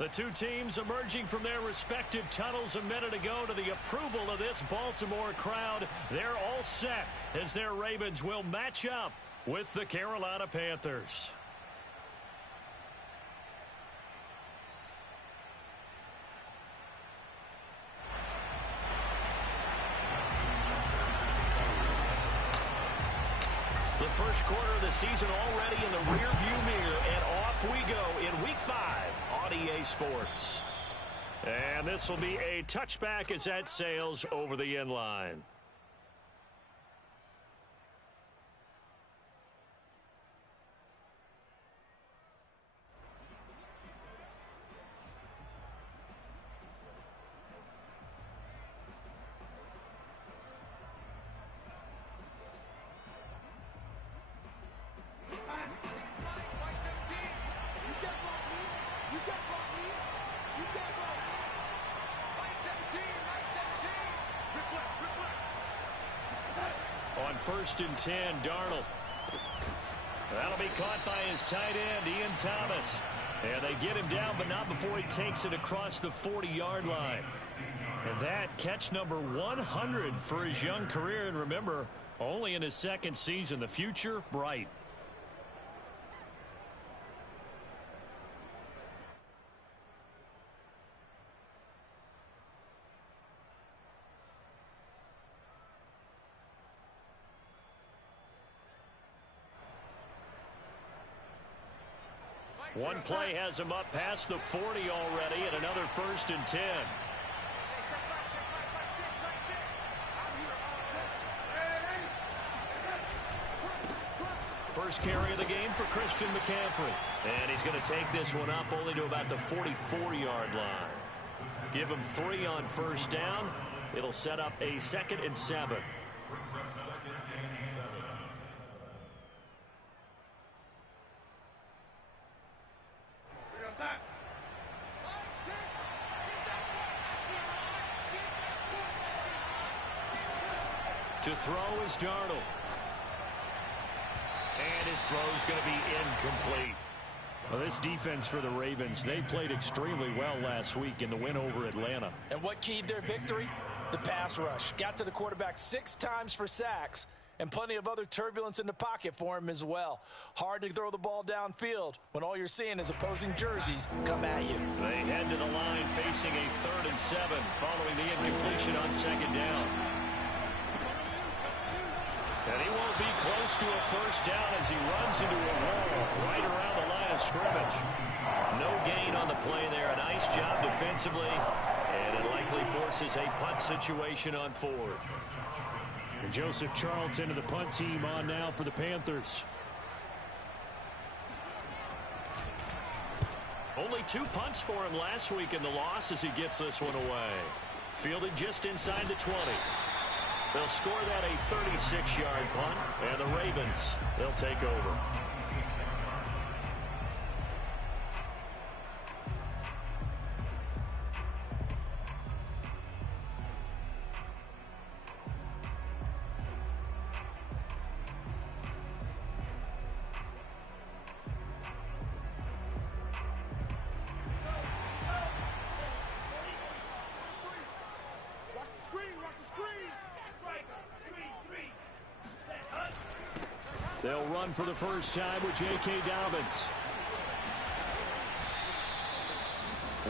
The two teams emerging from their respective tunnels a minute ago to the approval of this Baltimore crowd. They're all set as their Ravens will match up with the Carolina Panthers. The first quarter of the season already in the rearview mirror, and off we go in Week 5 on EA Sports. And this will be a touchback as that sails over the end line. On 1st and 10, Darnold. That'll be caught by his tight end, Ian Thomas. And they get him down, but not before he takes it across the 40-yard line. And that catch number 100 for his young career. And remember, only in his second season, the future bright. One play has him up past the 40 already, and another 1st and 10. First carry of the game for Christian McCaffrey. And he's going to take this one up only to about the 44-yard line. Give him 3 on 1st down. It'll set up a 2nd and 7. To throw is Darnold. And his throw is going to be incomplete. Well, this defense for the Ravens, they played extremely well last week in the win over Atlanta. And what keyed their victory? The pass rush. Got to the quarterback 6 times for sacks, and plenty of other turbulence in the pocket for him as well. Hard to throw the ball downfield when all you're seeing is opposing jerseys come at you. They head to the line facing a 3rd and 7 following the incompletion on 2nd down. And he won't be close to a 1st down as he runs into a wall right around the line of scrimmage. No gain on the play there. A nice job defensively, and it likely forces a punt situation on 4th. And Joseph Charlton and the punt team on now for the Panthers. Only 2 punts for him last week in the loss as he gets this one away. Fielded just inside the 20. They'll score that a 36-yard punt, and the Ravens, they'll take over. They'll run for the first time with J.K. Dobbins.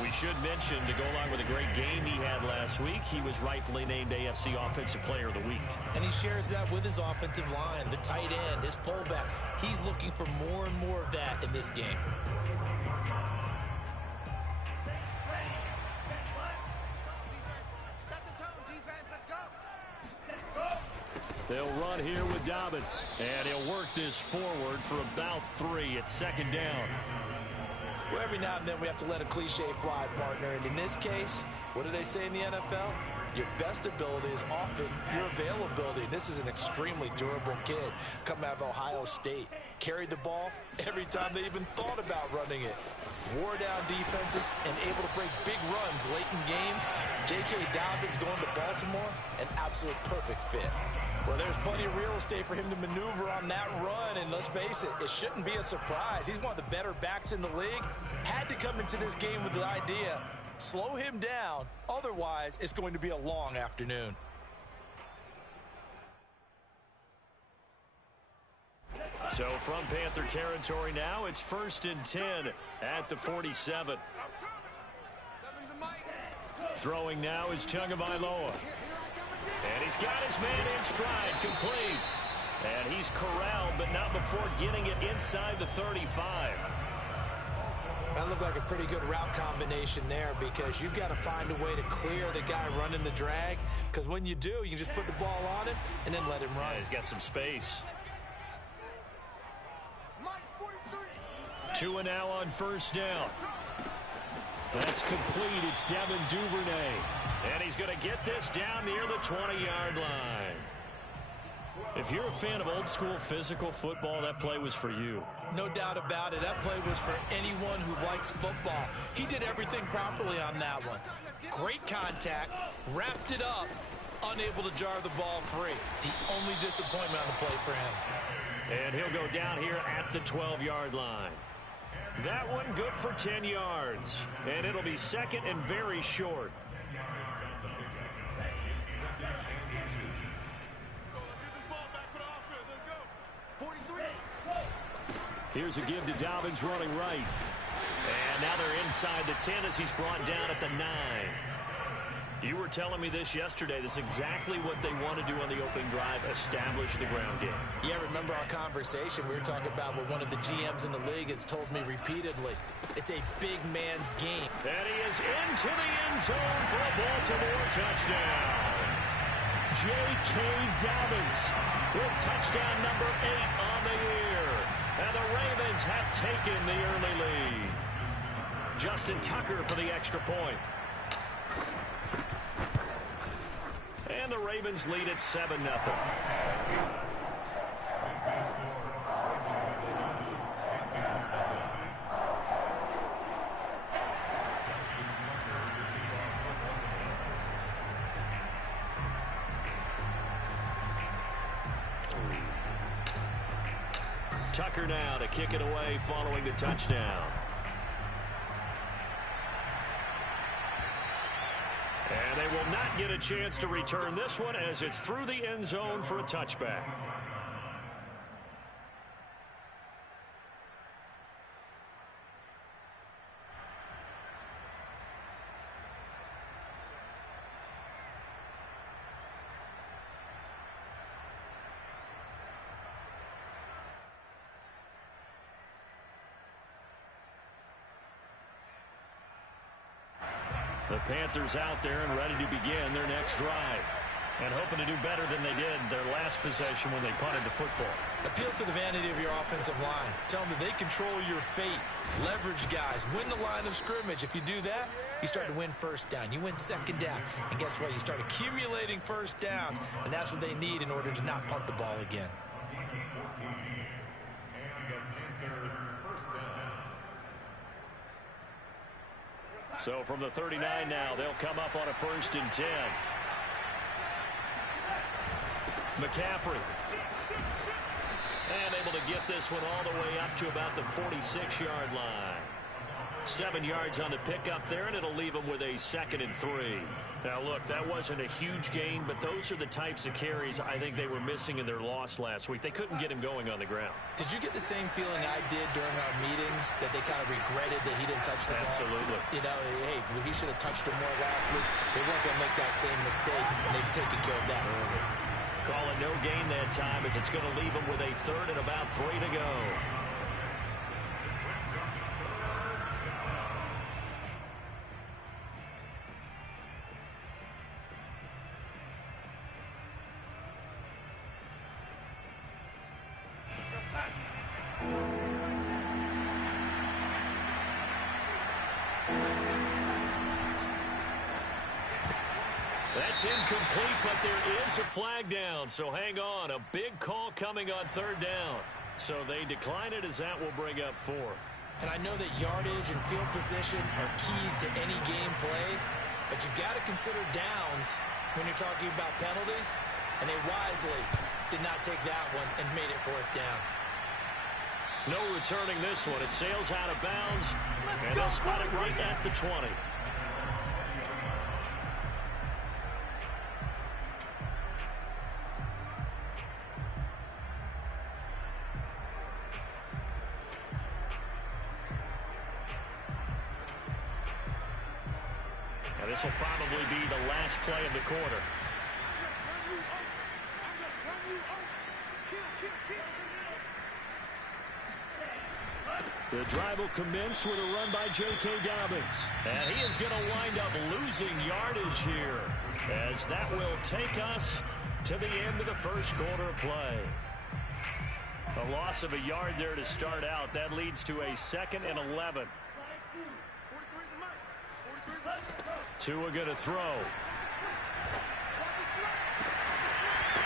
We should mention, to go along with a great game he had last week, he was rightfully named AFC Offensive Player of the Week. And he shares that with his offensive line, the tight end, his fullback. He's looking for more and more of that in this game. They'll run here with Dobbins, and he'll work this forward for about 3 at 2nd down. Well, every now and then we have to let a cliche fly, partner. And in this case, what do they say in the NFL? Your best ability is often your availability. This is an extremely durable kid coming out of Ohio State. carried the ball every time they even thought about running it. Wore down defenses and able to break big runs late in games. J.K. Dobbins going to Baltimore, an absolute perfect fit. Well, there's plenty of real estate for him to maneuver on that run, and let's face it, it shouldn't be a surprise. He's one of the better backs in the league. Had to come into this game with the idea, slow him down, otherwise it's going to be a long afternoon. So from Panther territory now, it's 1st and 10 at the 47. Throwing now is Tagovailoa. And he's got his man in stride, complete. And he's corralled, but not before getting it inside the 35. That looked like a pretty good route combination there, because you've got to find a way to clear the guy running the drag, because when you do, you can just put the ball on him and then let him run. Yeah, he's got some space. 2 and now on 1st down. That's complete. It's Devin Duvernay. And he's going to get this down near the 20-yard line. If you're a fan of old-school physical football, that play was for you. No doubt about it. That play was for anyone who likes football. He did everything properly on that one. Great contact, wrapped it up, unable to jar the ball free. The only disappointment on the play for him. And he'll go down here at the 12-yard line. That one good for 10 yards. And it'll be 2nd and very short. Here's a give to Dobbins running right. And now they're inside the 10 as he's brought down at the 9. You were telling me this yesterday. This is exactly what they want to do on the opening drive, establish the ground game. Yeah, remember our conversation? We were talking about what one of the GMs in the league has told me repeatedly. It's a big man's game. And he is into the end zone for a Baltimore touchdown. J.K. Dobbins with touchdown number 8 on the year. And the Ravens have taken the early lead. Justin Tucker for the extra point. And the Ravens lead at 7-0. Tucker now to kick it away following the touchdown. And they will not get a chance to return this one as it's through the end zone for a touchback. The Panthers out there and ready to begin their next drive. And hoping to do better than they did their last possession when they punted the football. Appeal to the vanity of your offensive line. Tell them that they control your fate. Leverage guys. Win the line of scrimmage. If you do that, you start to win 1st down. You win 2nd down. And guess what? You start accumulating 1st downs. And that's what they need in order to not punt the ball again. So from the 39 now, they'll come up on a 1st and 10. McCaffrey. And able to get this one all the way up to about the 46-yard line. 7 yards on the pickup there, and it'll leave them with a 2nd and 3. Now, look, that wasn't a huge gain, but those are the types of carries I think they were missing in their loss last week. They couldn't get him going on the ground. Did you get the same feeling I did during our meetings, that they kind of regretted that he didn't touch the ball? Absolutely. You know, hey, he should have touched him more last week. They weren't going to make that same mistake, and they've taken care of that early. Call it no gain that time as it's going to leave them with a 3rd and about 3 to go. That's incomplete, but there is a flag down, so hang on. A big call coming on 3rd down. So they decline it as that will bring up fourth. And I know that yardage and field position are keys to any game played, but you've got to consider downs when you're talking about penalties, and they wisely did not take that one and made it fourth down. No returning this one. It sails out of bounds, and they'll spot it right at the 20. This will probably be the last play of the quarter. The drive will commence with a run by J.K. Dobbins. And he is going to wind up losing yardage here, as that will take us to the end of the first quarter of play. A loss of a yard there to start out. That leads to a 2nd and 11. Tua going to throw.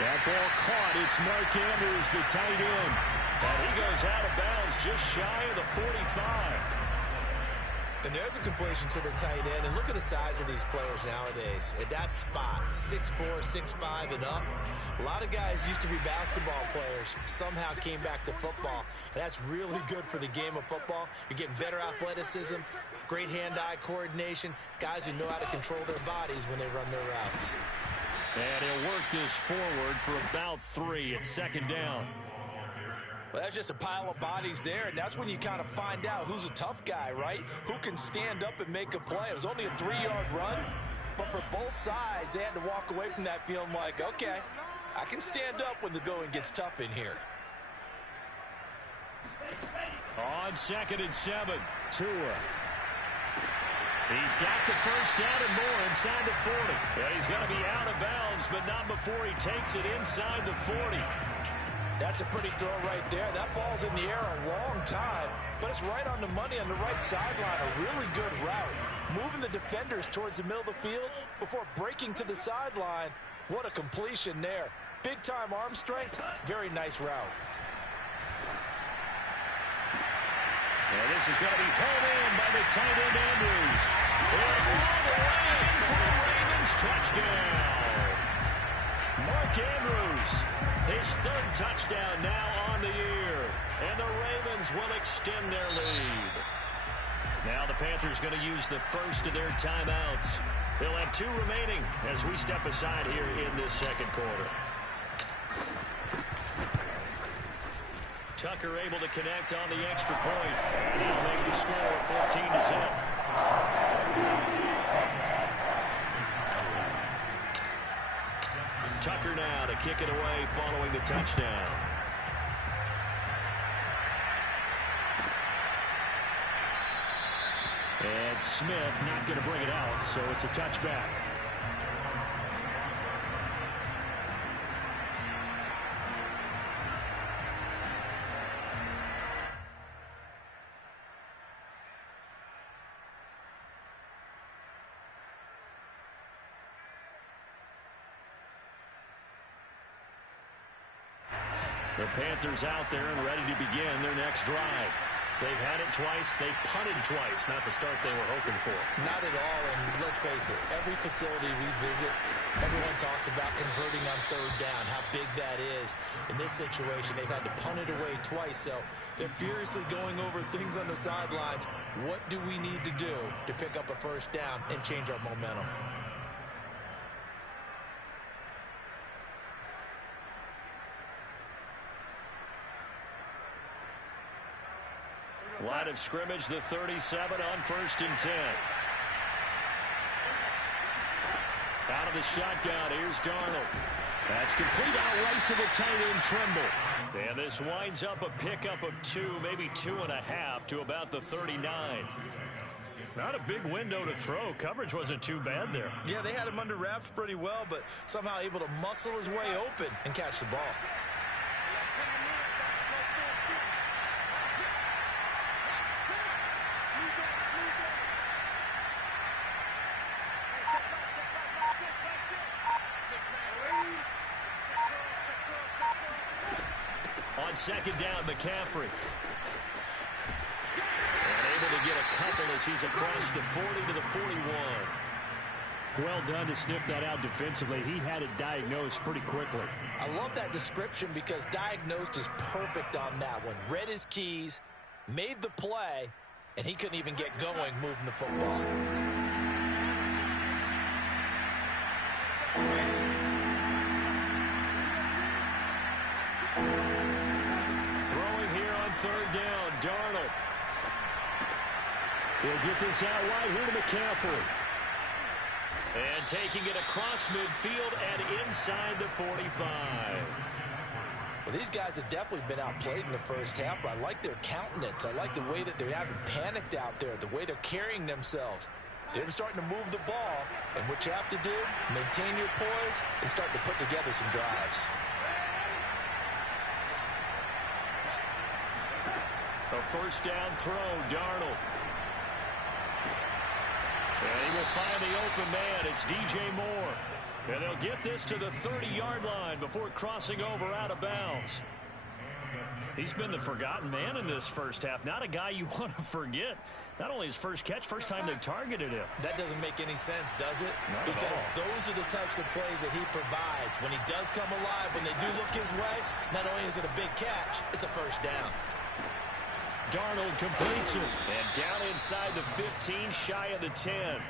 That ball caught. It's Mark Andrews, the tight end. And he goes out of bounds just shy of the 45. And there's a completion to the tight end. And look at the size of these players nowadays. At that spot, 6'4", 6'5", and up. A lot of guys used to be basketball players, somehow came back to football. And that's really good for the game of football. You're getting better athleticism, great hand-eye coordination, guys who know how to control their bodies when they run their routes. And he'll work this forward for about 3 at 2nd down. Well, that's just a pile of bodies there, and that's when you kind of find out who's a tough guy, right? Who can stand up and make a play. It was only a 3-yard run, but for both sides, they had to walk away from that feeling like, okay, I can stand up when the going gets tough in here. On 2nd and 7, Tua. He's got the first down and more inside the 40. And he's going to be out of bounds, but not before he takes it inside the 40. That's a pretty throw right there. That ball's in the air a long time, but it's right on the money on the right sideline. A really good route. Moving the defenders towards the middle of the field before breaking to the sideline. What a completion there. Big-time arm strength. Very nice route. And this is going to be hauled in by the tight end, Andrews. And all the way in for the Ravens touchdown. Mark Andrews, his 3rd touchdown now on the year. And the Ravens will extend their lead. Now the Panthers going to use the first of their timeouts. They'll have 2 remaining as we step aside here in this 2nd quarter. Tucker able to connect on the extra point. And he'll make the score 14-0. Tucker now to kick it away following the touchdown. And Smith not going to bring it out, so it's a touchback. The Panthers out there and ready to begin their next drive. They've had it twice. They've punted twice. Not the start they were hoping for. Not at all, and let's face it, every facility we visit, everyone talks about converting on 3rd down, how big that is. In this situation, they've had to punt it away twice, so they're furiously going over things on the sidelines. What do we need to do to pick up a 1st down and change our momentum? Line of scrimmage, the 37 on 1st and 10. Out of the shotgun, here's Darnold. That's complete out right to the tight end, Trimble. And this winds up a pickup of 2, maybe 2.5 to about the 39. Not a big window to throw. Coverage wasn't too bad there. Yeah, they had him under wraps pretty well, but somehow able to muscle his way open and catch the ball. On second down, McCaffrey. And able to get a couple as he's across the 40 to the 41. Well done to sniff that out defensively. He had it diagnosed pretty quickly. I love that description because diagnosed is perfect on that one. Read his keys, made the play, and he couldn't even get going moving the football. Throwing here on third down, Darnold. He'll get this out wide here to McCaffrey. And taking it across midfield and inside the 45. Well, these guys have definitely been outplayed in the first half, but I like their countenance. I like the way that they haven't panicked out there, the way they're carrying themselves. They're starting to move the ball, and what you have to do, maintain your poise and start to put together some drives. A first down throw, Darnold. And he will find the open man. It's DJ Moore. And they'll get this to the 30-yard line before crossing over out of bounds. He's been the forgotten man in this first half. Not a guy you want to forget. Not only his first catch, first time they've targeted him. That doesn't make any sense, does it? Not because at all. those are the types of plays that he provides. When he does come alive, when they do look his way, not only is it a big catch, it's a first down. Darnold completes it. And down inside the 15, shy of the 10.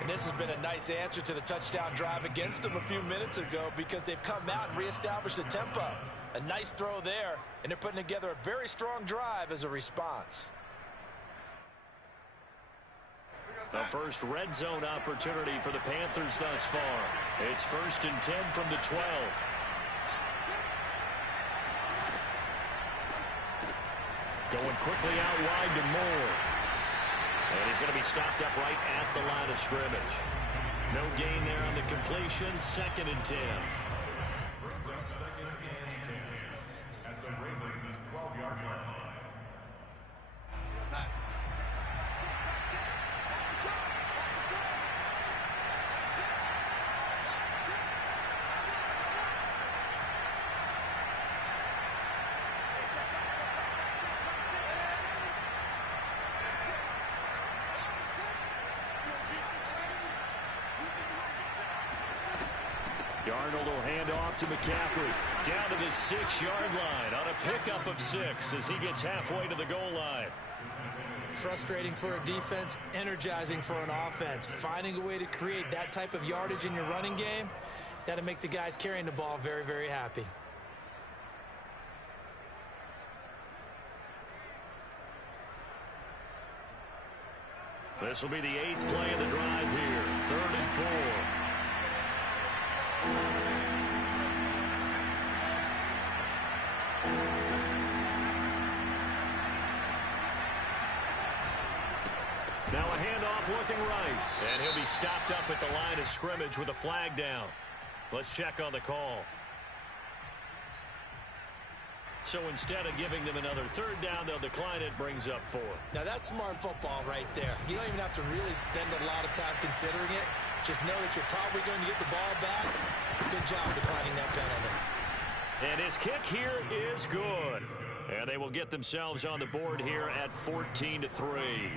And this has been a nice answer to the touchdown drive against them a few minutes ago because they've come out and reestablished the tempo. A nice throw there, and they're putting together a very strong drive as a response. The first red zone opportunity for the Panthers thus far. It's 1st and 10 from the 12. Going quickly out wide to Moore. And he's going to be stopped up right at the line of scrimmage. No gain there on the completion. 2nd and 10. At the Ravens' 12-yard line. Darnold will hand off to McCaffrey. Down to the 6-yard line on a pickup of 6 as he gets halfway to the goal line. Frustrating for a defense, energizing for an offense. Finding a way to create that type of yardage in your running game, that'll make the guys carrying the ball very, very happy. This will be the 8th play of the drive here. 3rd and 4. Now a handoff looking right. And he'll be stopped up at the line of scrimmage with a flag down. Let's check on the call. So instead of giving them another 3rd down, they'll decline it, brings up 4. Now that's smart football right there. You don't even have to really spend a lot of time considering it. Just know that you're probably going to get the ball back. Good job declining that penalty. And his kick here is good. And they will get themselves on the board here at 14-3.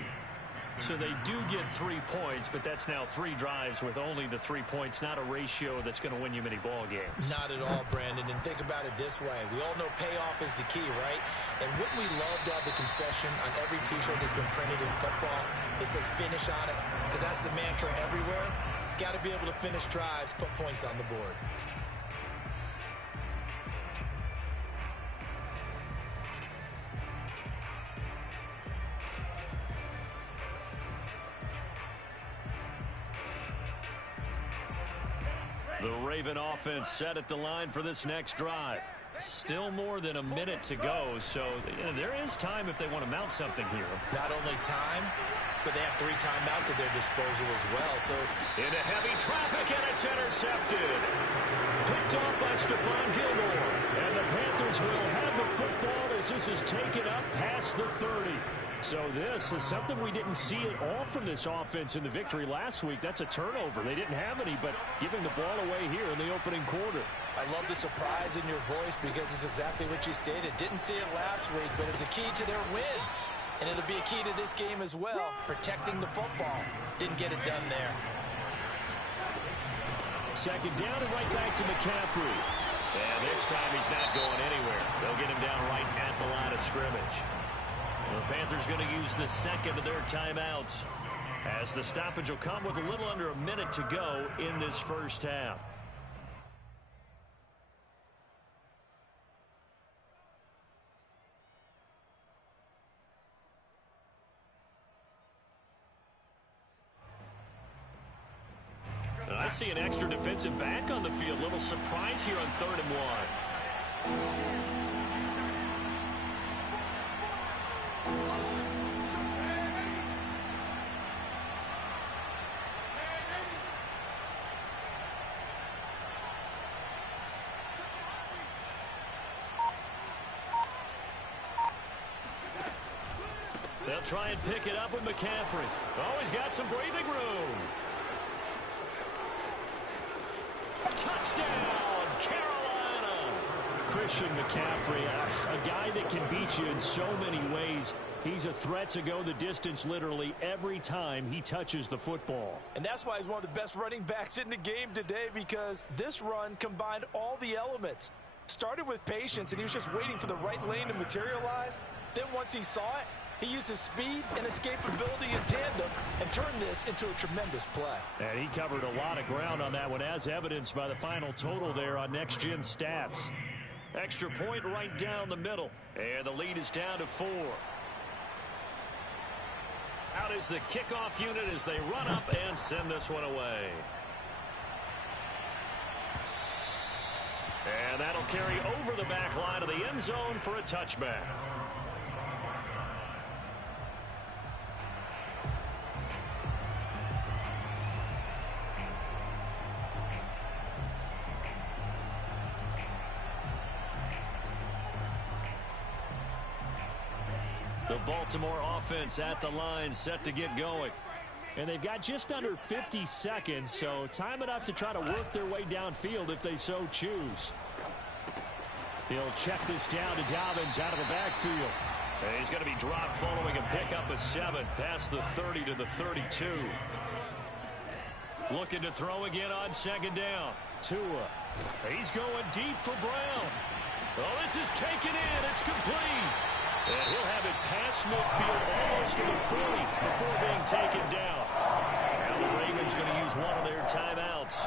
So they do get 3 points, but that's now 3 drives with only the 3 points, not a ratio that's going to win you many ball games. Not at all, Brandon. And think about it this way. We all know payoff is the key, right? And wouldn't we love to have the concession on every T-shirt that's been printed in football? It says finish on it, because that's the mantra everywhere. Got to be able to finish drives, put points on the board. The Raven offense set at the line for this next drive. Still more than a minute to go, so there is time if they want to mount something here. Not only time, but they have 3 timeouts at their disposal as well. So into heavy traffic, and it's intercepted. Picked off by Stephon Gilmore. And the Panthers will have the football as this is taken up past the 30. So this is something we didn't see at all from this offense in the victory last week. That's a turnover. They didn't have any, but giving the ball away here in the opening quarter. I love the surprise in your voice because it's exactly what you stated. Didn't see it last week, but it's a key to their win. And it'll be a key to this game as well, protecting the football. Didn't get it done there. Second down and right back to McCaffrey. And this time he's not going anywhere. They'll get him down right at the line of scrimmage. The Panthers going to use the second of their timeouts as the stoppage will come with a little under a minute to go in this first half. I see an extra defensive back on the field. Little surprise here on 3rd and 1. They'll try and pick it up with McCaffrey. Always got some breathing room. Touchdown, Carolina. Christian McCaffrey, a guy that can beat you in so many ways. He's a threat to go the distance literally every time he touches the football. And that's why he's one of the best running backs in the game today, because this run combined all the elements. Started with patience, and he was just waiting for the right lane to materialize. Then once he saw it, he used his speed and escapability in tandem and turned this into a tremendous play. And he covered a lot of ground on that one, as evidenced by the final total there on Next Gen Stats. Extra point right down the middle. And the lead is down to 4. Out is the kickoff unit as they run up and send this one away. And that'll carry over the back line of the end zone for a touchback. The Baltimore offense at the line, set to get going. And they've got just under 50 seconds, so time enough to try to work their way downfield if they so choose. He'll check this down to Dobbins out of the backfield. And he's going to be dropped following a pickup of 7 past the 30 to the 32. Looking to throw again on 2nd down. Tua. He's going deep for Brown. Oh, this is taken in. It's complete. And he'll have it past midfield almost to the 40 before being taken down. Now the Ravens going to use one of their timeouts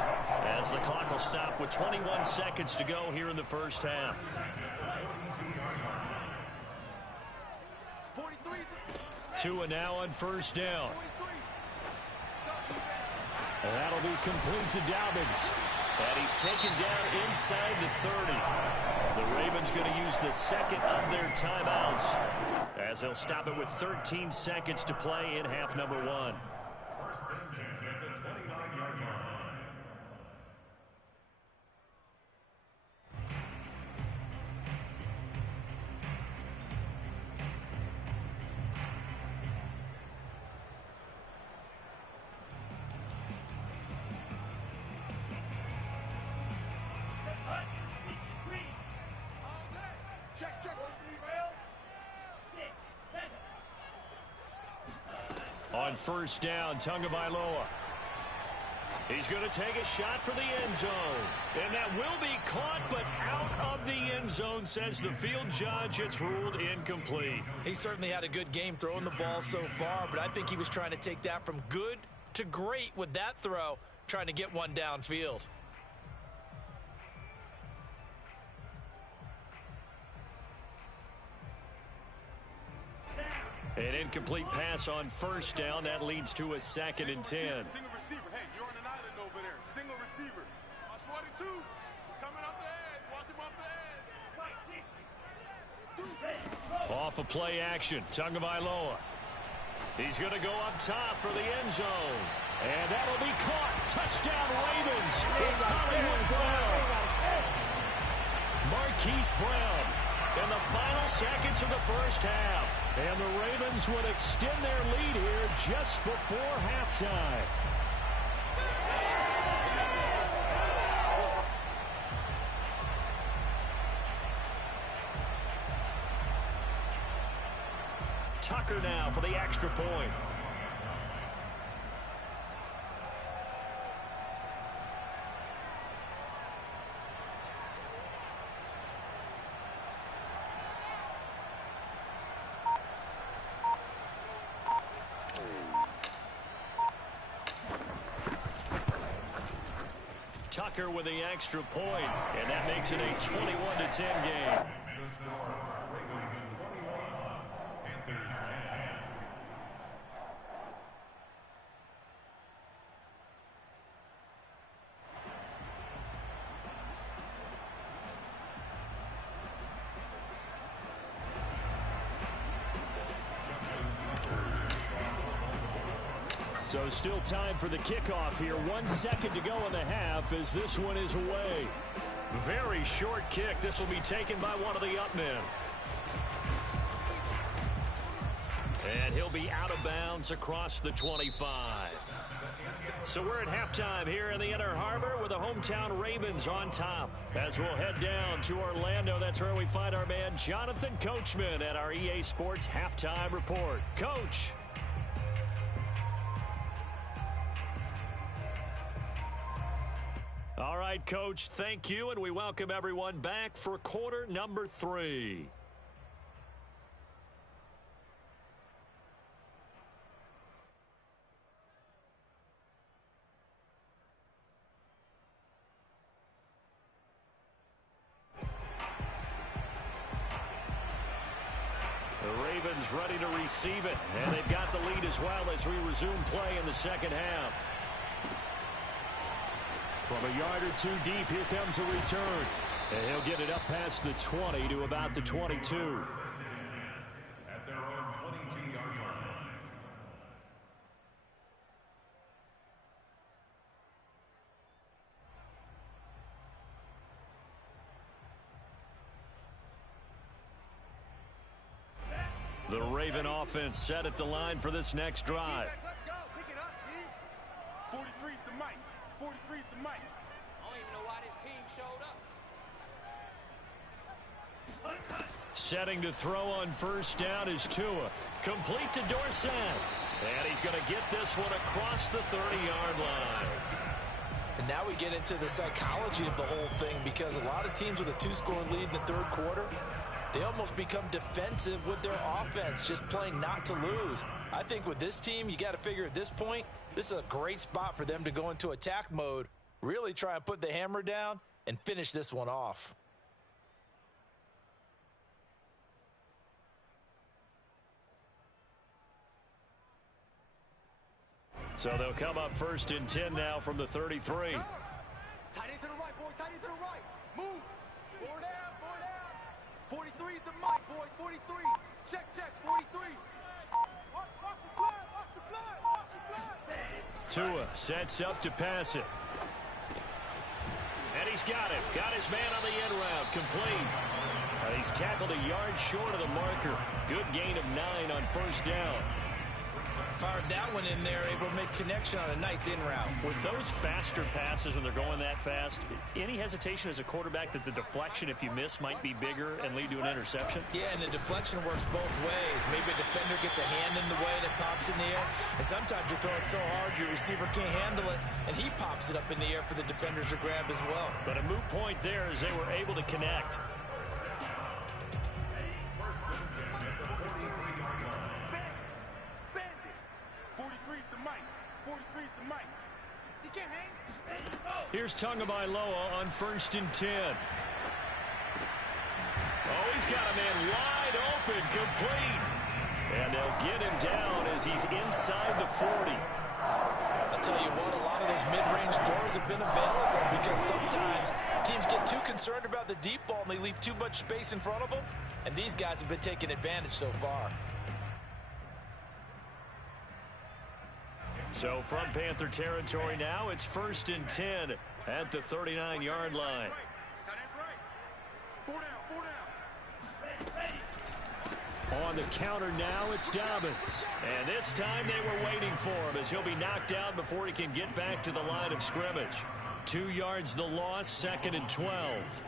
as the clock will stop with 21 seconds to go here in the first half. Tua now on 1st down. And that'll be complete to Dobbins. And he's taken down inside the 30. The Ravens going to use the second of their timeouts as they'll stop it with 13 seconds to play in half number 1. 1st and 10 at the 29-yard line. On 1st down, Tagovailoa. He's going to take a shot for the end zone. And that will be caught, but out of the end zone, says the field judge. It's ruled incomplete. He certainly had a good game throwing the ball so far, but I think he was trying to take that from good to great with that throw, trying to get one downfield. An incomplete pass on 1st down. That leads to a 2nd and 10. Single receiver. Hey, you're on an island over there. Single receiver. Watch 42. He's coming up the edge. Watch him up the edge. Off of play action. Tagovailoa. He's going to go up top for the end zone. And that'll be caught. Touchdown Ravens. It's Hollywood Brown. Marquise Brown in the final seconds of the first half. And the Ravens would extend their lead here just before halftime. Tucker now for the extra point. Tucker with the extra point, and that makes it a 21-10 game. So still time for the kickoff here. 1 second to go in the half as this one is away. Very short kick. This will be taken by one of the up men. And he'll be out of bounds across the 25. So we're at halftime here in the Inner Harbor with the hometown Ravens on top. As we'll head down to Orlando, that's where we find our man Jonathan Coachman at our EA Sports Halftime Report. Coach. All right, Coach, thank you, and we welcome everyone back for quarter number 3. The Ravens ready to receive it, and they've got the lead as well as we resume play in the second half. From a yard or two deep, here comes a return. And he'll get it up past the 20 to about the 22. At their own 22-yard line. The Raven offense set at the line for this next drive. Let's go. Pick it up, G. 43's the mic. 43's the mic. I don't even know why this team showed up. Setting to throw on first down is Tua. Complete to Dorsett. And he's going to get this one across the 30-yard line. And now we get into the psychology of the whole thing, because a lot of teams with a 2-score lead in the third quarter, they almost become defensive with their offense, just playing not to lose. I think with this team, you got to figure at this point, this is a great spot for them to go into attack mode, really try and put the hammer down and finish this one off. So they'll come up first and 10 now from the 33. Tight end to the right, boy. Tight end to the right. Move. 4 down. 43's the mic, boy. 43. Check, 43. Watch the blood. Watch the blood. Watch the blood. Tua sets up to pass it. And he's got it. Got his man on the end route. Complete. And he's tackled a yard short of the marker. Good gain of 9 on first down. Fired that one in there, able to make connection on a nice in route. With those faster passes and they're going that fast, any hesitation as a quarterback that the deflection, if you miss, might be bigger and lead to an interception? Yeah, and the deflection works both ways. Maybe a defender gets a hand in the way and it pops in the air. And sometimes you throw it so hard your receiver can't handle it, and he pops it up in the air for the defenders to grab as well. But a moot point there as they were able to connect. Here's Tagovailoa on first and 10. Oh, he's got a man wide open, complete. And they'll get him down as he's inside the 40. I'll tell you what, a lot of those mid-range throws have been available because sometimes teams get too concerned about the deep ball and they leave too much space in front of them. And these guys have been taking advantage so far. So from Panther territory now, it's first and 10 at the 39-yard line. Tight end's right. 4 down. On the counter now, it's Dobbins. And this time they were waiting for him as he'll be knocked down before he can get back to the line of scrimmage. 2 yards the loss, 2nd and 12.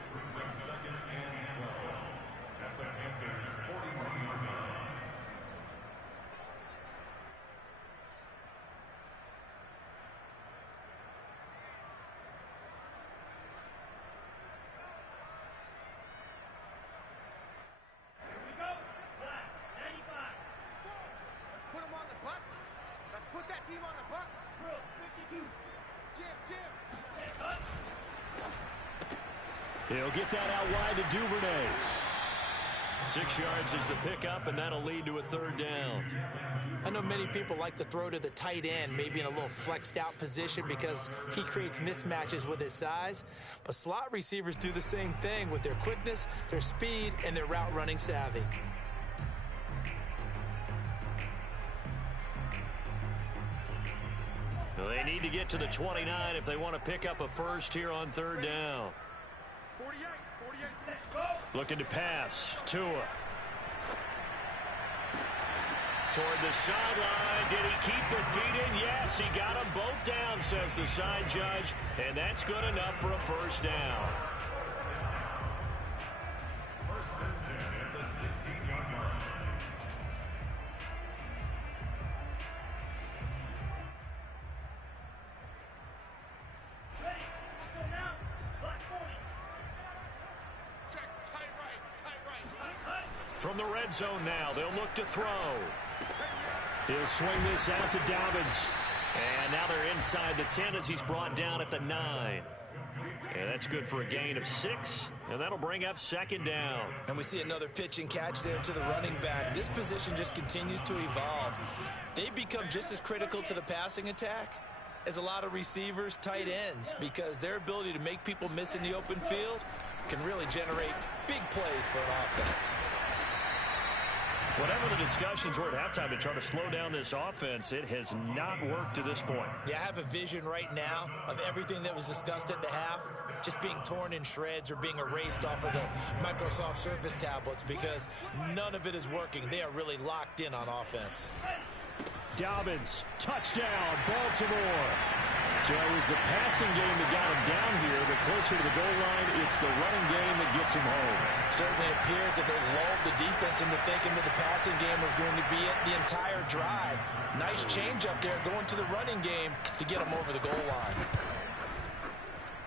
He'll get that out wide to Duvernay. 6 yards is the pickup, and that'll lead to a 3rd down. I know many people like to throw to the tight end, maybe in a little flexed out position because he creates mismatches with his size. But slot receivers do the same thing with their quickness, their speed, and their route running savvy. Well, they need to get to the 29 if they want to pick up a first here on 3rd down. 48. Looking to pass. Tua. Toward the sideline. Did he keep the feet in? Yes, he got them both down, says the side judge. And that's good enough for a first down. First and 10 at the 16-yard line. From the red zone now, they'll look to throw. He'll swing this out to Dobbins. And now they're inside the 10 as he's brought down at the 9. And that's good for a gain of 6. And that'll bring up 2nd down. And we see another pitch and catch there to the running back. This position just continues to evolve. They become just as critical to the passing attack as a lot of receivers, tight ends, because their ability to make people miss in the open field can really generate big plays for an offense. Whatever the discussions were at halftime to try to slow down this offense, it has not worked to this point. Yeah, I have a vision right now of everything that was discussed at the half just being torn in shreds or being erased off of the Microsoft Surface tablets because none of it is working. They are really locked in on offense. Dobbins, touchdown, Baltimore. So it was the passing game that got him down here, but closer to the goal line, it's the running game that gets him home. Certainly appears that they lulled the defense into thinking that the passing game was going to be it the entire drive. Nice change up there going to the running game to get him over the goal line.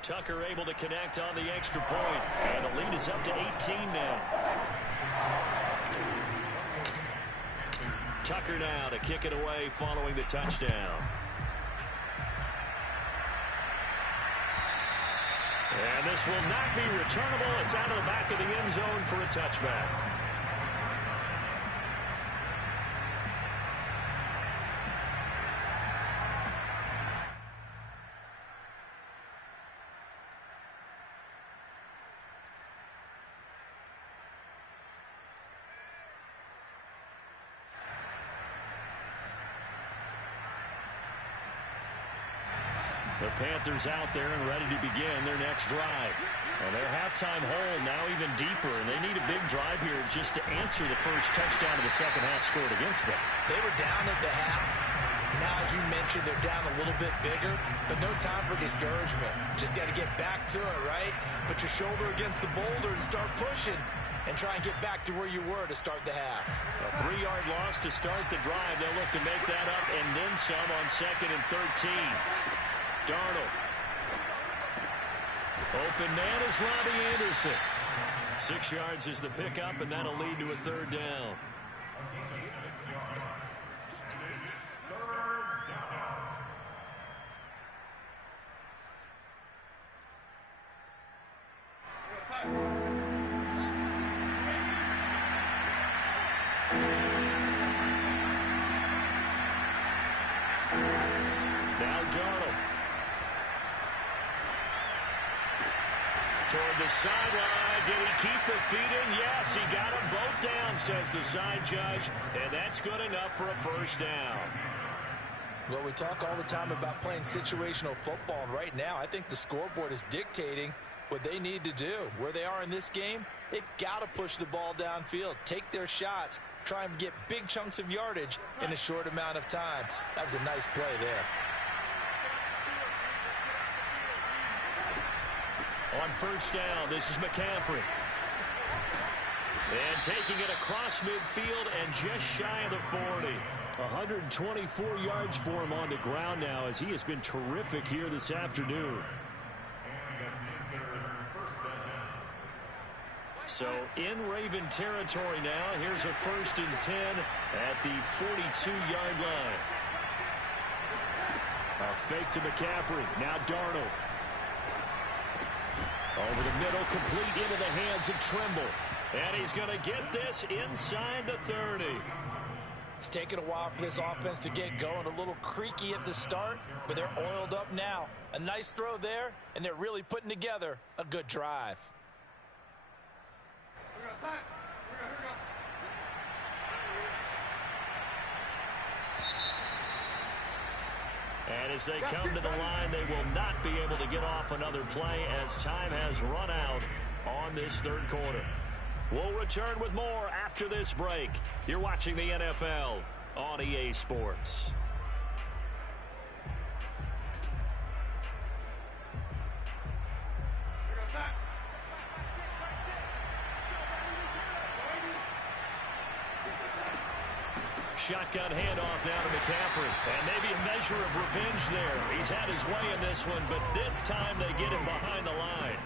Tucker able to connect on the extra point, and the lead is up to 18 now. Tucker now to kick it away following the touchdown. And this will not be returnable. It's out of the back of the end zone for a touchback. The Panthers out there and ready to begin their next drive. And their halftime hole now even deeper, and they need a big drive here just to answer the first touchdown of the second half scored against them. They were down at the half. Now, as you mentioned, they're down a little bit bigger, but no time for discouragement. Just got to get back to it, right? Put your shoulder against the boulder and start pushing and try and get back to where you were to start the half. A 3-yard loss to start the drive. They'll look to make that up and then some on 2nd and 13. Darnold. Open man is Robbie Anderson. 6 yards is the pickup, and that'll lead to a 3rd down. Now Darnold. Toward the sideline. Did he keep the feet in? Yes, he got them both down, says the side judge. And that's good enough for a first down. Well, we talk all the time about playing situational football, and right now I think the scoreboard is dictating what they need to do. Where they are in this game, they've got to push the ball downfield, take their shots, try and get big chunks of yardage in a short amount of time. That was a nice play there. On first down, this is McCaffrey. And taking it across midfield and just shy of the 40. 124 yards for him on the ground now as he has been terrific here this afternoon. So in Raven territory now. Here's a 1st and 10 at the 42-yard line. A fake to McCaffrey. Now Darnold. Over the middle, complete into the hands of Trimble. And he's going to get this inside the 30. It's taken a while for this offense to get going. A little creaky at the start, but they're oiled up now. A nice throw there, and they're really putting together a good drive. And as they come to the line, they will not be able to get off another play as time has run out on this third quarter. We'll return with more after this break. You're watching the NFL on EA Sports. Shotgun handoff down to McCaffrey. And maybe a measure of revenge there. He's had his way in this one, but this time they get him behind the line.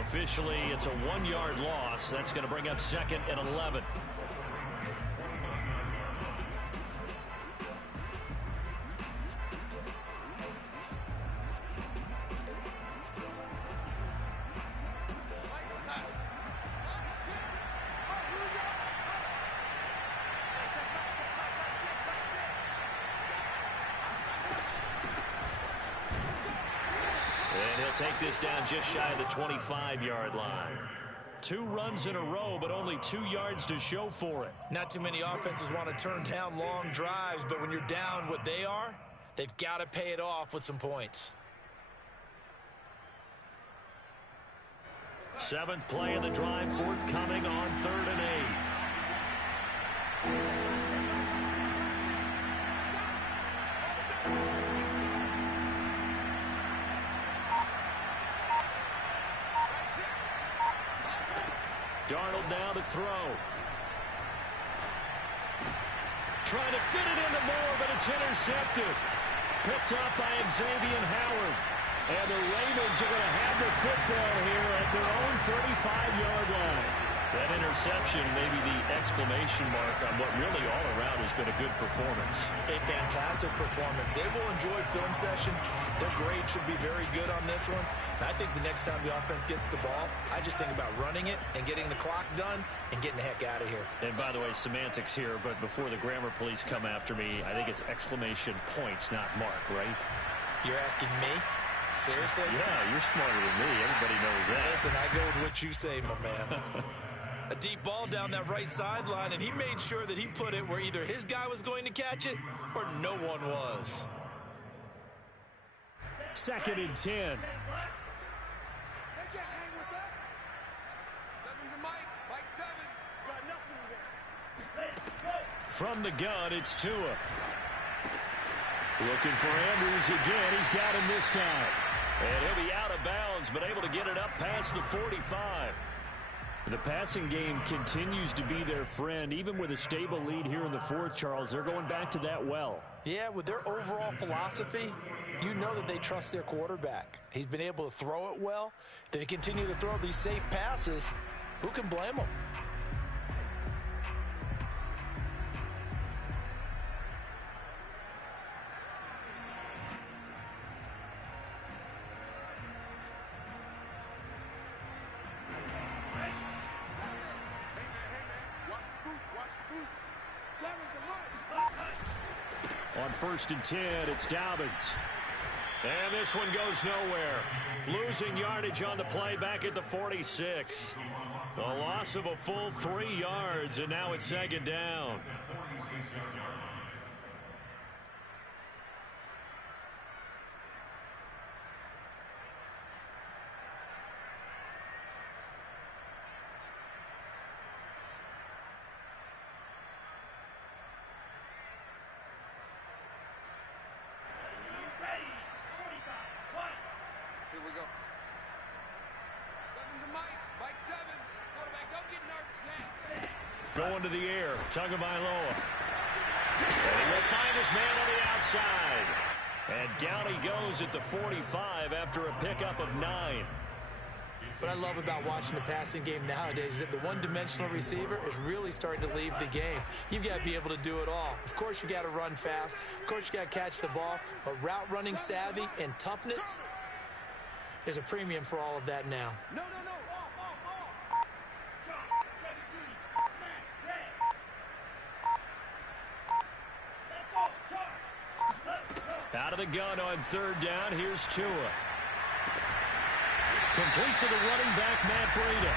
Officially, it's a 1-yard loss. That's going to bring up 2nd and 11. Take this down just shy of the 25-yard line. 2 runs in a row, but only 2 yards to show for it. Not too many offenses want to turn down long drives, but when you're down what they are, they've got to pay it off with some points. 7th play of the drive, forthcoming on 3rd and 8. Darnold now to throw. Trying to fit it into Moore, but it's intercepted. Picked up by Xavier Howard. And the Ravens are going to have the football here at their own 35-yard line. That interception may be the exclamation mark on what really all around has been a good performance. A fantastic performance. They will enjoy film session. Their grade should be very good on this one. And I think the next time the offense gets the ball, I just think about running it and getting the clock done and getting the heck out of here. And by the way, semantics here, but before the grammar police come after me, I think it's exclamation points, not mark, right? You're asking me? Seriously? Yeah, you're smarter than me. Everybody knows that. Listen, I go with what you say, my man. A deep ball down that right sideline, and he made sure that he put it where either his guy was going to catch it or no one was. 2nd and 10. They can't hang with us. 7's a Mike. Mike 7. Got nothing there. From the gun, it's Tua. Looking for Andrews again. He's got him this time. And he'll be out of bounds, but able to get it up past the 45. The passing game continues to be their friend. Even with a stable lead here in the 4th, Charles, they're going back to that well. Yeah, with their overall philosophy, you know that they trust their quarterback. He's been able to throw it well. They continue to throw these safe passes. Who can blame them? On 1st and 10, it's Dobbins. And this one goes nowhere. Losing yardage on the play back at the 46. A loss of a full 3 yards, and now it's 2nd down. Going to the air. Tagovailoa. And he will find his man on the outside. And down he goes at the 45 after a pickup of 9. What I love about watching the passing game nowadays is that the one-dimensional receiver is really starting to leave the game. You've got to be able to do it all. Of course, you got to run fast. Of course, you got to catch the ball. But route running savvy and toughness, there's a premium for all of that now. No. Out of the gun on third down. Here's Tua. Complete to the running back, Matt Breida.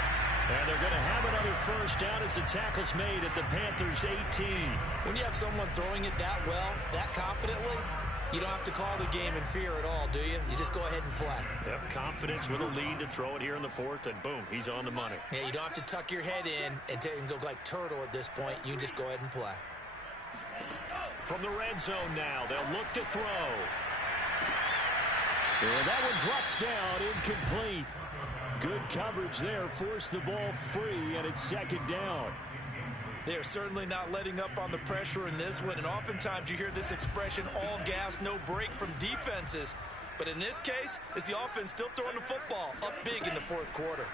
And they're going to have another first down as the tackle's made at the Panthers' 18. When you have someone throwing it that well, that confidently, you don't have to call the game in fear at all, do you? You just go ahead and play. Yep, confidence with a lead to throw it here in the fourth, and boom, he's on the money. Yeah, you don't have to tuck your head in and go like turtle at this point. You can just go ahead and play. From the red zone now, they'll look to throw. And that one drops down, incomplete. Good coverage there, forced the ball free, and it's second down. They're certainly not letting up on the pressure in this one, and oftentimes you hear this expression, all gas, no break from defenses. But in this case, it's the offense still throwing the football up big in the fourth quarter.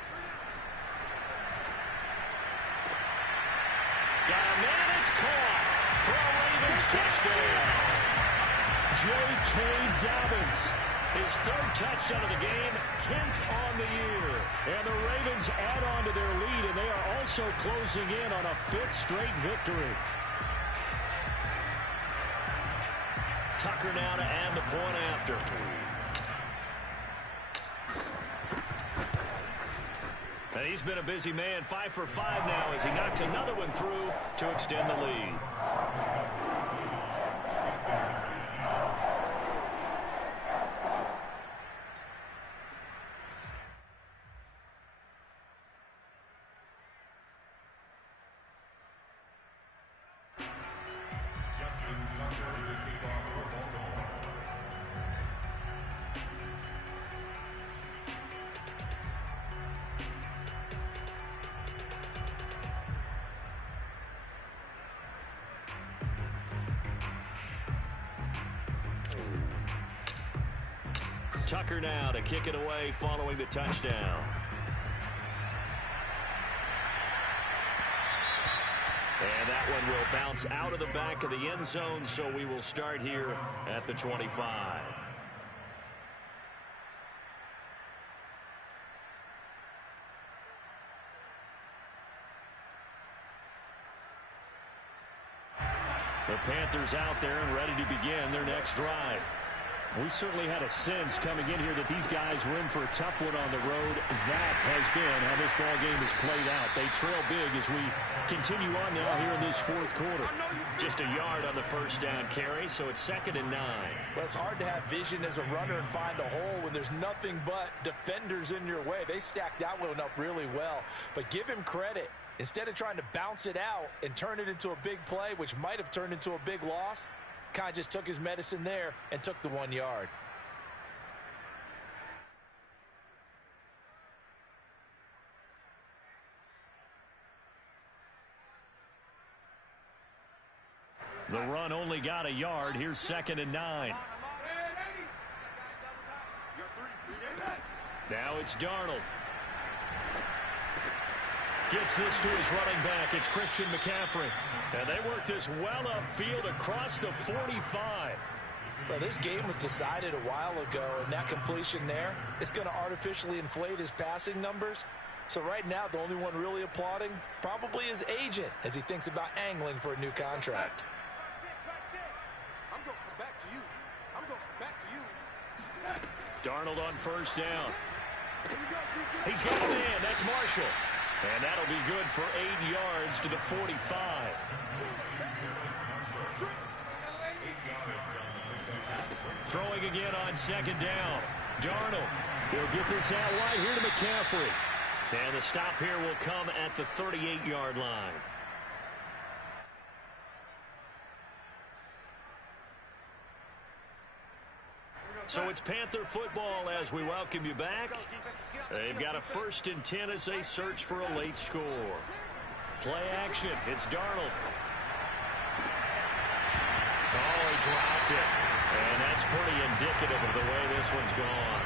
Got a man, it's caught for a Ravens touchdown. J.K. Dobbins, his third touchdown of the game, 10th on the year. And the Ravens add on to their lead, and they are also closing in on a 5th straight victory. Tucker now to add the point after. And he's been a busy man, 5 for 5 now as he knocks another one through to extend the lead. Tucker now to kick it away following the touchdown. And that one will bounce out of the back of the end zone, so we will start here at the 25. The Panthers out there and ready to begin their next drive. We certainly had a sense coming in here that these guys were in for a tough one on the road. That has been how this ball game has played out. They trail big as we continue on now here in this fourth quarter. Just a yard on the first down carry, so it's 2nd and 9. Well, it's hard to have vision as a runner and find a hole when there's nothing but defenders in your way. They stacked that one up really well, but give him credit. Instead of trying to bounce it out and turn it into a big play, which might have turned into a big loss, kind of just took his medicine there and took the 1 yard. The run only got a yard. Here's 2nd and 9. Now it's Darnold. Gets this to his running back. It's Christian McCaffrey. And they work this well upfield across the 45. Well, this game was decided a while ago, and that completion there, it's going to artificially inflate his passing numbers. So right now, the only one really applauding probably his agent as he thinks about angling for a new contract. I'm going to come back to you. I'm going to come back to you. Darnold on first down. He's got a man. That's Marshall. And that'll be good for 8 yards to the 45. Throwing again on 2nd down. Darnold will get this out wide here to McCaffrey. And the stop here will come at the 38-yard line. So it's Panther football as we welcome you back. They've got a 1st and 10 as they search for a late score. Play action. It's Darnold. Oh, he dropped it. And that's pretty indicative of the way this one's gone.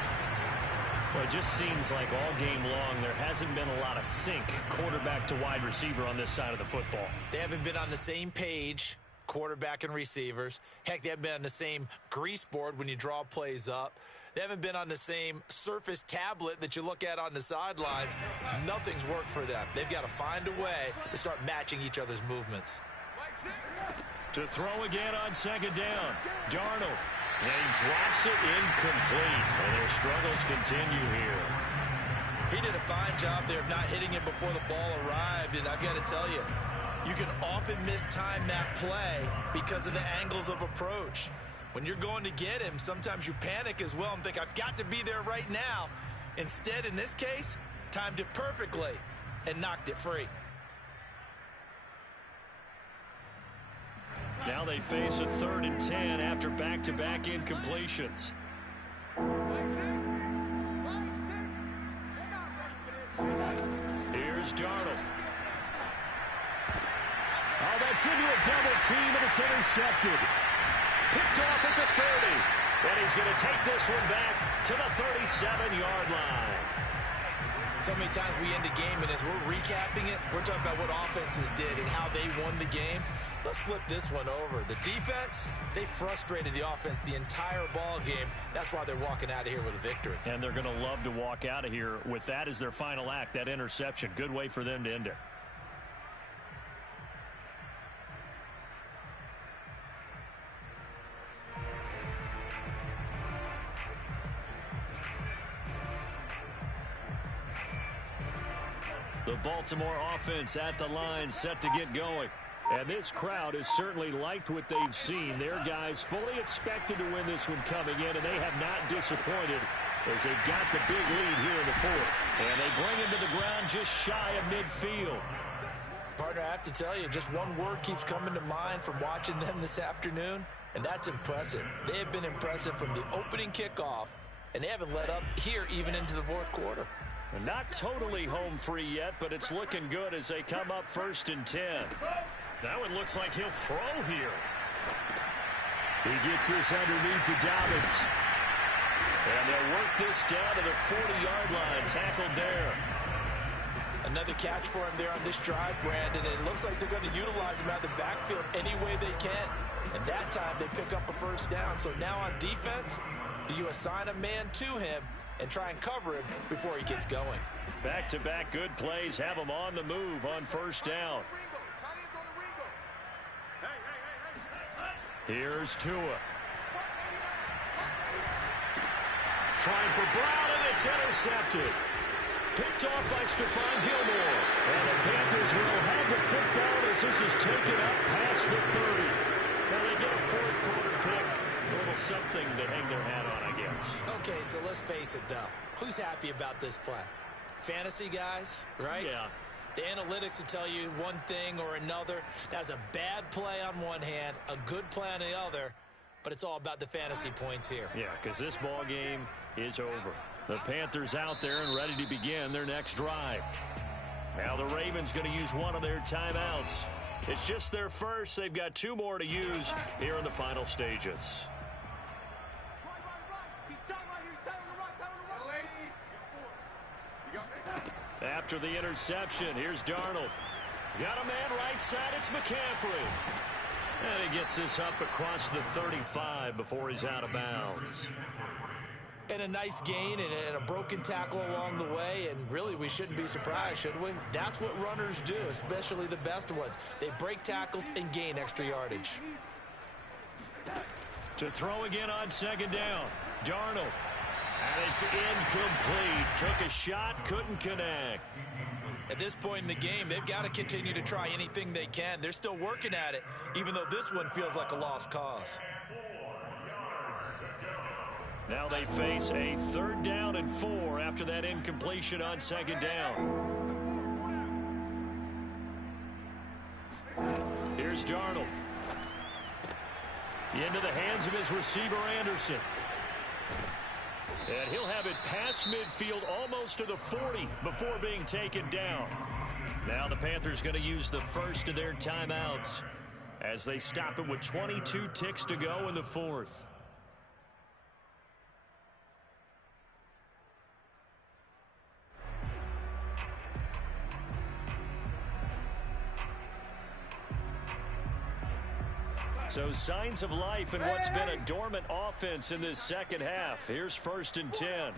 Well, it just seems like all game long there hasn't been a lot of sync quarterback to wide receiver on this side of the football. They haven't been on the same page, quarterback and receivers. Heck, they haven't been on the same grease board when you draw plays up. They haven't been on the same Surface tablet that you look at on the sidelines. Nothing's worked for them. They've got to find a way to start matching each other's movements. To throw again on second down. Darnold. And he drops it incomplete. And their struggles continue here. He did a fine job there of not hitting him before the ball arrived. And I've got to tell you, you can often mistime that play because of the angles of approach. When you're going to get him, sometimes you panic as well and think, I've got to be there right now. Instead, in this case, timed it perfectly and knocked it free. Now they face a 3rd and 10 after back-to-back incompletions. Here's Darnold. Oh, that's into a double team, and it's intercepted. Picked off at the 30. And he's going to take this one back to the 37-yard line. So many times we end a game, and as we're recapping it, we're talking about what offenses did and how they won the game. Let's flip this one over. The defense, they frustrated the offense the entire ball game. That's why they're walking out of here with a victory. And they're going to love to walk out of here with that as their final act, that interception. Good way for them to end it. The Baltimore offense at the line, set to get going. And this crowd has certainly liked what they've seen. Their guys fully expected to win this one coming in, and they have not disappointed as they've got the big lead here in the 4th. And they bring him to the ground just shy of midfield. Partner, I have to tell you, just one word keeps coming to mind from watching them this afternoon, and that's impressive. They have been impressive from the opening kickoff, and they haven't let up here even into the 4th quarter. Not totally home free yet, but it's looking good as they come up 1st and 10. That one looks like he'll throw here. He gets this underneath to Dobbins. And they'll work this down to the 40-yard line. Tackled there. Another catch for him there on this drive, Brandon. And it looks like they're going to utilize him out of the backfield any way they can. And that time they pick up a 1st down. So now on defense, do you assign a man to him and try and cover him before he gets going? Back-to-back good plays have him on the move on 1st down. Here's Tua. Trying for Brown, and it's intercepted. Picked off by Stephon Gilmore. And the Panthers will have the football as this is taken up past the 30. Now they get a 4th quarter pick. A little something to hang their hat on, I guess. Okay, so let's face it, though. Who's happy about this play? Fantasy guys, right? Yeah. The analytics will tell you one thing or another. That's a bad play on one hand, a good play on the other, but it's all about the fantasy points here. Yeah, because this ball game is over. The Panthers out there and ready to begin their next drive. Now the Ravens going to use one of their timeouts. It's just their first. They've got 2 more to use here in the final stages. After the interception, here's Darnold. Got a man right side, it's McCaffrey. And he gets this up across the 35 before he's out of bounds. And a nice gain and a broken tackle along the way, and really we shouldn't be surprised, should we? That's what runners do, especially the best ones. They break tackles and gain extra yardage. To throw again on 2nd down, Darnold. And it's incomplete. Took a shot, couldn't connect. At this point in the game, they've got to continue to try anything they can. They're still working at it, even though this one feels like a lost cause. Now they face a 3rd down and 4 after that incompletion on 2nd down. Here's Darnold. Into the hands of his receiver, Anderson. And he'll have it past midfield almost to the 40 before being taken down. Now the Panthers going to use the first of their timeouts as they stop it with 22 ticks to go in the fourth. So signs of life in what's been a dormant offense in this second half. Here's 1st and 10.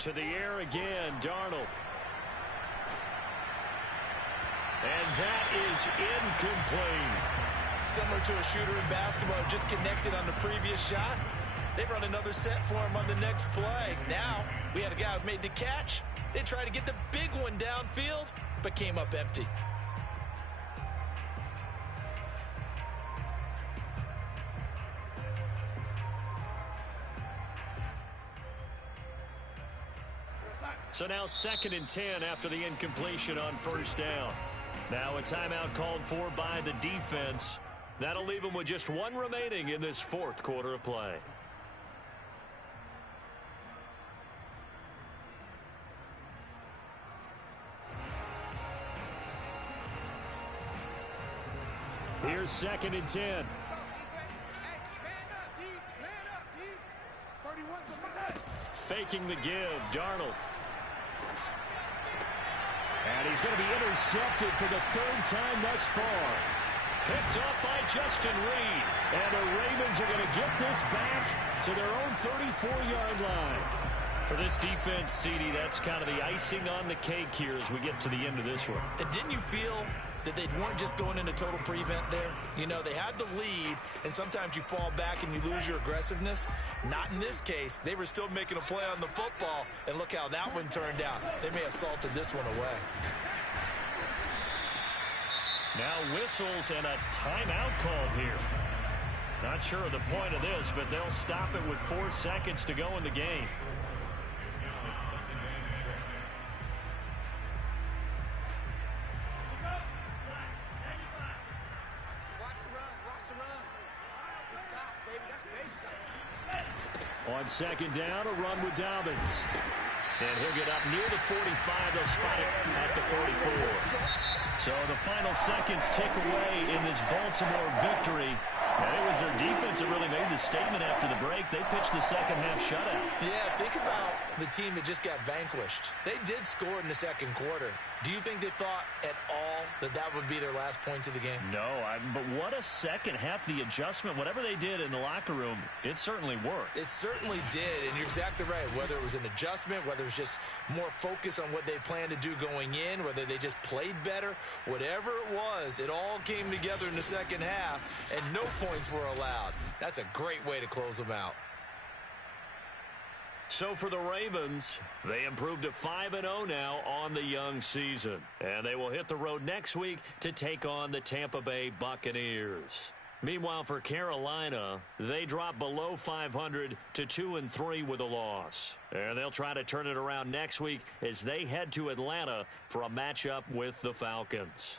To the air again, Darnold. And that is incomplete. Similar to a shooter in basketball, just connected on the previous shot. They run another set for him on the next play. Now, we had a guy who made the catch. They tried to get the big one downfield, but came up empty. So now 2nd and 10 after the incompletion on 1st down. Now a timeout called for by the defense. That'll leave them with just one remaining in this 4th quarter of play. Here's 2nd and 10. Faking the give, Darnold. And he's going to be intercepted for the 3rd time thus far. Picked up by Justin Reed. And the Ravens are going to get this back to their own 34-yard line. For this defense, CD, that's kind of the icing on the cake here as we get to the end of this one. And didn't you feel that they weren't just going into total prevent there? You know, they had the lead, and sometimes you fall back and you lose your aggressiveness. Not in this case. They were still making a play on the football, and look how that one turned out. They may have salted this one away. Now whistles and a timeout called here. Not sure of the point of this, but they'll stop it with 4 seconds to go in the game. On 2nd down, a run with Dobbins. And he'll get up near the 45. They'll spot it at the 44. So the final seconds tick away in this Baltimore victory. And it was their defense that really made the statement after the break. They pitched the second half shutout. Yeah, think about the team that just got vanquished. They did score in the 2nd quarter. Do you think they thought at all that that would be their last points of the game? No, but what a second half. The adjustment, whatever they did in the locker room, it certainly worked. It certainly did, and you're exactly right. Whether it was an adjustment, whether it was just more focus on what they planned to do going in, whether they just played better, whatever it was, it all came together in the second half, and no points were allowed. That's a great way to close them out. So for the Ravens, they improved to 5-0 now on the young season. And they will hit the road next week to take on the Tampa Bay Buccaneers. Meanwhile, for Carolina, they drop below 500 to 2-3 with a loss. And they'll try to turn it around next week as they head to Atlanta for a matchup with the Falcons.